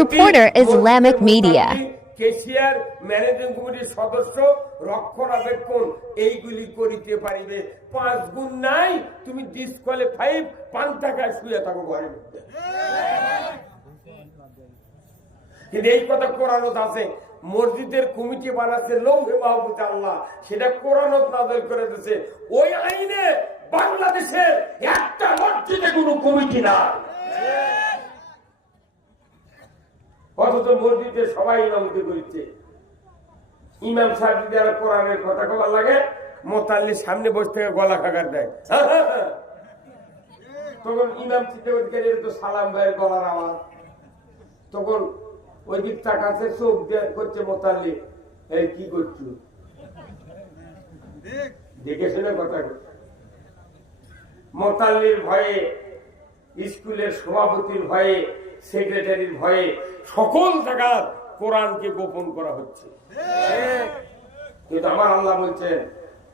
Reporter Islamic Media. Cashier managing কমিটির সদস্য রক্ষণাবেক্ষণ এইগুলি করিতে পারিবে। পাঁচ গুণ নাই তুমি ডিসকোয়ালিফাইভ পাঁচ টাকায় শুয়ে থাকো ঘরের মধ্যে। কিন্তু এই কথা কোরআনত আছে। মসজিদের কমিটি বানাচ্ছে লৌহে মাহবুদ আল্লাহ। সেটা কোরআনত নাজল করে দিয়েছে। ওই আইনে বাংলাদেশের একটা মসজিদে কোনো কমিটি না অথচ মসজিদে সবাই ইমামতি করছে ইমাম সাহেব যদি আর কোরআনের কথা কবার লাগে মোতাল্লির সামনে বসে থেকে গলা খাগার দেয়। তখন ইমাম করতে তো সালাম ভাইয়ের গলার আওয়াজ। তখন ওই দিক তাকাচ্ছে চোখ দিয়ে করছে মোতাল্লি, এই কি করছ? দেখে শুনে কথা মোতাল্লির ভয়ে, স্কুলের সভাপতির ভয়ে সেক্রেটারির ভয়ে সকল জায়গার কোরআনকে গোপন করা হচ্ছে। কিন্তু আমার আল্লাহ বলছেন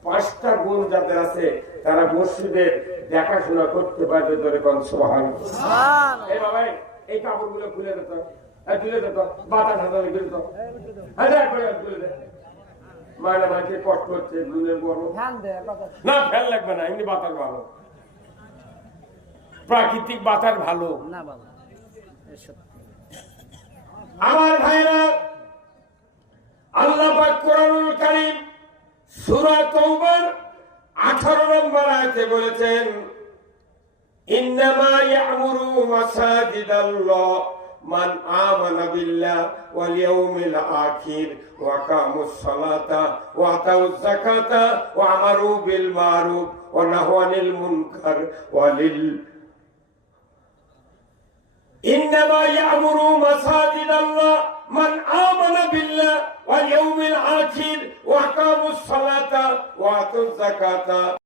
পাঁচটা গুণ যাদের আছে তারা মসজিদের দেখাশোনা করতে পারবে ধরে কোন সোহান এই কাপড়গুলো খুলে দিত তুলে মায়ের মাঝে কষ্ট হচ্ছে গরম না ফ্যান লাগবে না এমনি বাতাস ভালো। প্রাকৃতিক বাতাস ভালো। না বাবা। আমার ভাইরা, আল্লাহ পাক কোরআনুল কারীম সূরা তওবার 18 নম্বর আয়াতে বলেছেন, ইন্নামা মান আমানা বিল্লাহ ওয়াল ইয়াউমিল আখির ওয়া কামুস সালাতা ওয়া আতাউজ বিল মারুফ ওয়া নাহু আনিল মুনকার ওয়া লিল إنما يأمر مساجد الله من آمن بالله واليوم الآخر وأقاموا الصلاة وآتوا الزكاة.